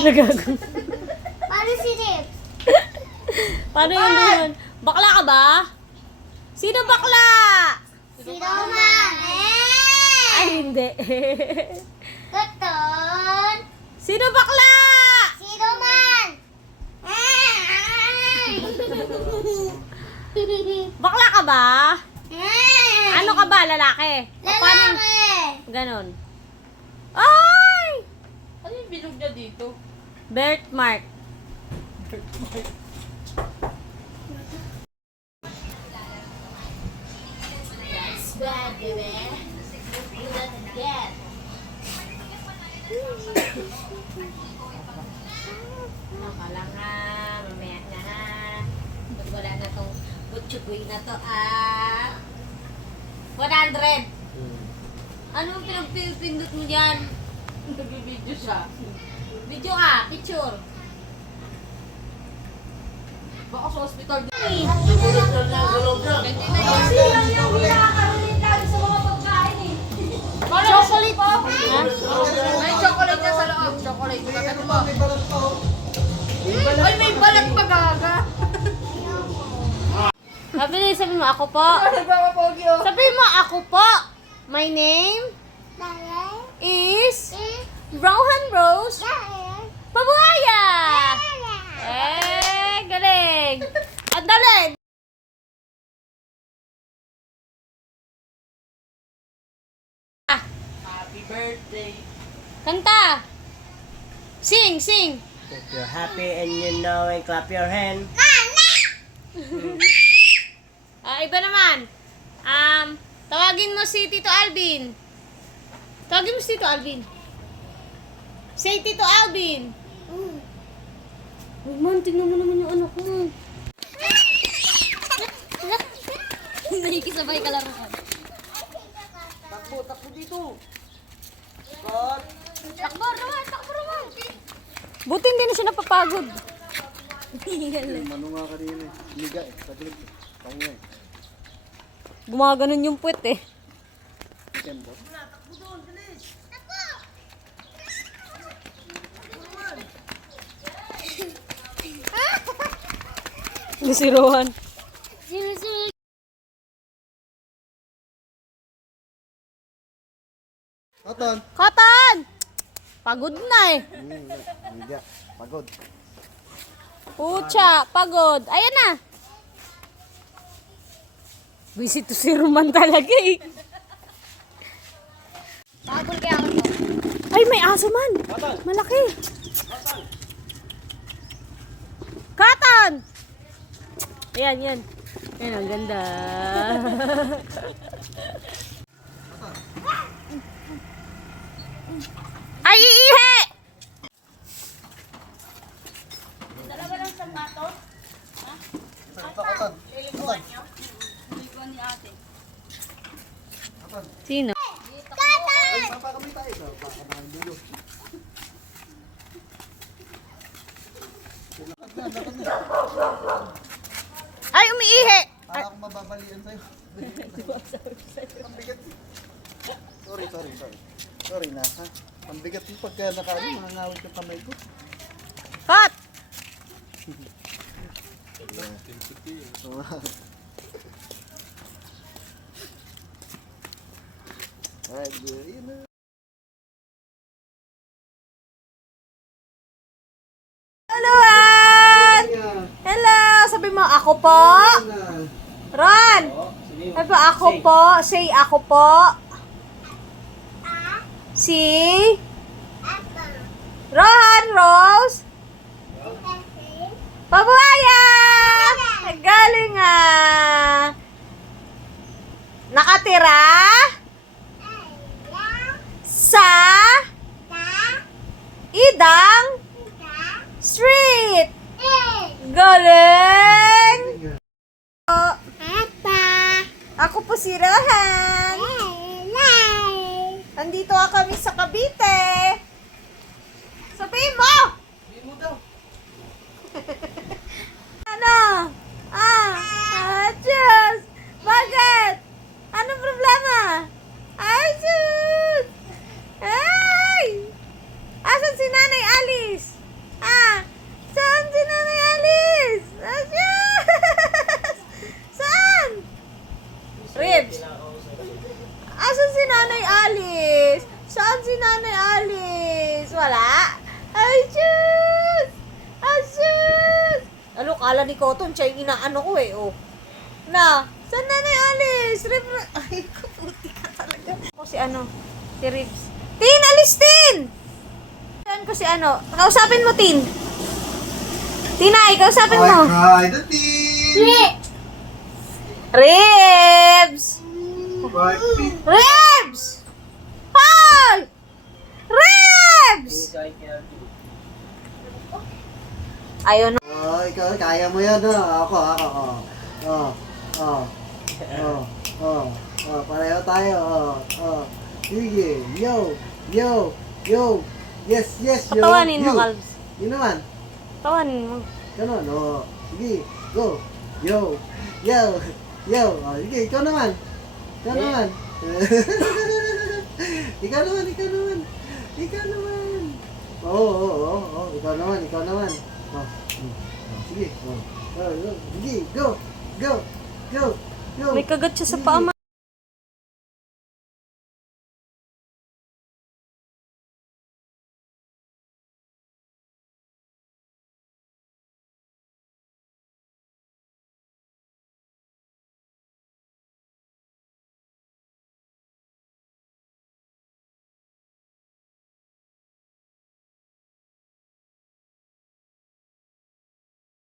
Nagagano. Paano si Rip? Paano yun doon? Bakla ka ba? Sino bakla? Si Roman. Ay, hindi. Tuton. Sino bakla? Si Roman. Bakla ka ba? Ano ka ba, lalaki? Paano? Lalaki. Ganon. Ay! Ano yung bilog niya dito? Birthmark. That's bad, baby. You got get. Nakala nga, mamaya na. Ba't wala na tong butsugoy na to, 100. Ano pinagpindot mo dyan? Nag-video siya. Video ka, picture. Baka sa hospital din. Chocolate. Ha? May chocolate na sa loob. Chocolate. Bakit mo? Ay, may balat pa gaga. Sabi mo, ako po. Nagpapapogi oh. Sabi mo, ako po. My name is Rohan Rose Pabuhaya. Galing. Ang dali. Happy birthday. Kanta. Sing. If you're happy and you know it, clap your hand. Iba naman. Tawagin mo si Tito Alvin. Tawagin mo si Tito Alvin. Say Tito Alvin. Uy, man, tingnan mo naman yung anak mo. Nakikisabay ka laro ka. Takbo dito. God. Takbo, Roman. Buti hindi na siya napapagod. Ano nga kanina eh. Liga eh. Saglit. Pangyan. Gumaganon yung puwet eh. Kembot. Si Rohan. Oton. Katan! Pagod na eh. Liga. Pagod. Pucha, pagod. Ayan na. Busy to si Roman talaga eh. Bagol kaya ako to. Ay, may aso man. Malaki. Katan! Ayan. Ayan, ang ganda. Ay, iihe! Dalawa lang sa bato. Oton. Liliguan niyo. Liliguan ni ate. Sino? Ay, papakamay tayo. Papakamay dulo. Ay, umiihi! Para akong mababalian sa'yo. Ang bigat. Sorry. Sorry na ha. Ang bigat yung pagka nakaano, nangangawit yung kamay ko. Cut! Alright, good. Yun na. Hello, Ann! Hello! Sabi mo, ako po. Ron! Sabi mo, ako po. Say, ako po. Si? Rohan Rose Pabuhaya! Ang galing ah! Nakatira? Sa? Idang? Street! Galing! Ako po si Rohan. Andito kami sa Cavite. Sabihin mo! Sabihin mo daw. Ano? Diyos! Bakit? Anong problema? Ay, Diyos! Ay! Asan si Nanay Alice? Akala ni Cotton, siya yung inaano ko eh, oh. Na, saan Nanay Alice? Ay, kaputi ka talaga. Ako si ano, si Ribs. Tin, alis Tin! Saan ko si ano, kausapin mo Tin. Tinay, kausapin mo. Hi, the team! Ribs! Bye, Pete. Ribs! Hoy! Ribs! Ayun na. Oh, ikaw, kaya mo yan, Ako. Pareho tayo, Sige, yo. Yes, yo. Patawanin mo, You. Calves. Yun naman. Tawanin mo. Ganon, Sige, go. Yo. Sige, ikaw naman. Ikaw naman. Ikaw naman. Oo. Ikaw naman. Sige. Sige, go. May kagat siya sa paa.